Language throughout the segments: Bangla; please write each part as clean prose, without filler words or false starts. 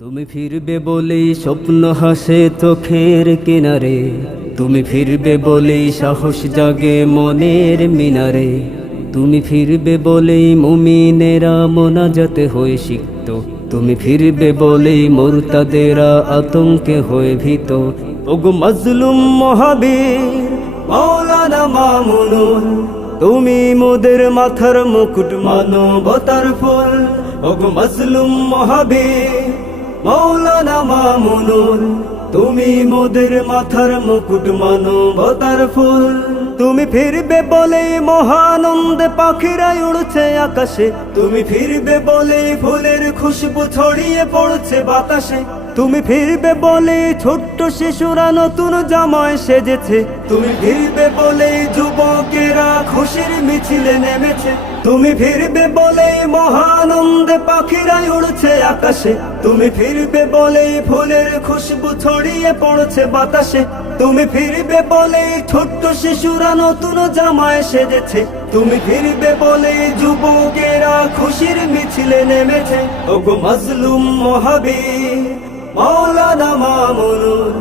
তুমি ফিরবে বলেই স্বপ্ন হাসে চোখের কিনারে, তুমি ফিরবে বলেই সাহস জাগে মনের মিনারে। তুমি ফিরবে বলেই মুমিনেরা মোনাজাতে হয়ে সিক্ত, তুমি ফিরবে বলেই মুরতাদেরা আতঙ্কে হয়ে ভীত। ওগো মাজলুম মহাবীর মাওলানা মামুনুল, তুমি মোদের মাথার মুকুট মানবতার ফুল। ওগো মাজলুম মহাবীর মাওলানা মামুনুল, তুমি মোদের মাথার মুকুট মানবতার ফুল। তুমি ফিরবে বলে মহানন্দে পাখিরা উড়ছে আকাশে, তুমি ফিরবে বলে ফুলের খুশবু ছড়িয়ে পড়ছে বাতাসে। তুমি ফিরবে বলে ছোট্ট শিশুরা নতুন জামায় সেজেছে, তুমি ফিরবে বলে যুবকেরা খুশির মিছিলে নেমেছে। তুমি ফিরবে বলে মহানন্দে পাখিরা উড়ছে আকাশে, তুমি ফিরবে বলে ফুলের খুশবু ছড়িয়ে পড়ছে বাতাসে। তুমি ফিরবে বলে ছোট্ট শিশুরা নতুন জামায় সেজেছে, তুমি ফিরবে বলে যুবকেরা খুশির মিছিলে নেমেছে। ওগো মাজলুম মহাবীর মাওলানা মামুনুল,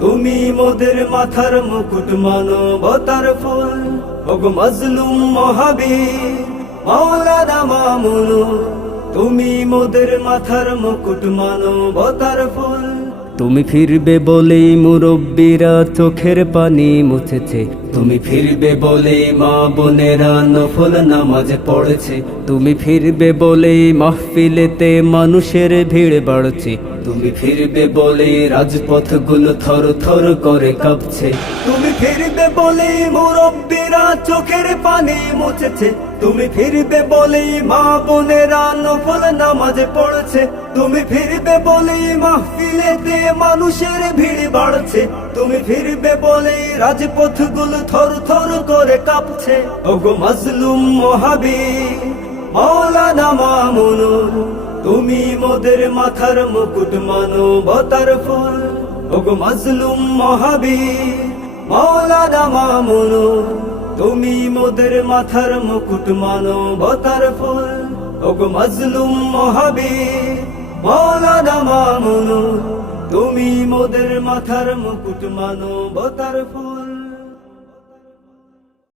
তুমি মোদের মাথার মুকুট মানবতার ফুল। ওগো মাজলুম মহাবীর মাওলানা মামুনুল, তুমি মোদের মাথার মুকুট মানবতার ফুল। তুমি ফিরবে বলেই মুরব্বীরা চোখের পানি মুছেছে, তুমি ফিরবে বলেই মা বোনেরা নফল নামাজ পড়েছে। তুমি ফিরবে বলেই মাহফিলেতে মানুষের ভিড় বাড়ছে, তুমি ফিরবে বলে রাজপথগুলো থর থর করে কাঁপছে। তুমি ফিরবে বলে মুরব্বীরা চোখের পানি মুছেছে, তুমি ফিরবে বলে মা বোনেরা নফল নামাজ পড়ছে। তুমি ফিরবে বলে মাহফিলেতে মানুষের ভিড় বাড়ছে, তুমি ফিরবে বলে রাজপথগুলো থর থর করে কাঁপছে। ওগো মাজলুম মহাবীর মাওলানা মামুনুল, তুমি মোদের মাথার মুকুট মানবতার ফুল। ওগো মাজলুম মহাবীর মাওলানা মামুনুল, তুমি মোদের মাথার মুকুট মানবতার ফুল। ওগো মাজলুম মহাবীর মাওলানা মামুনুল, তুমি মোদের মাথার মুকুট মানবতার ফুল।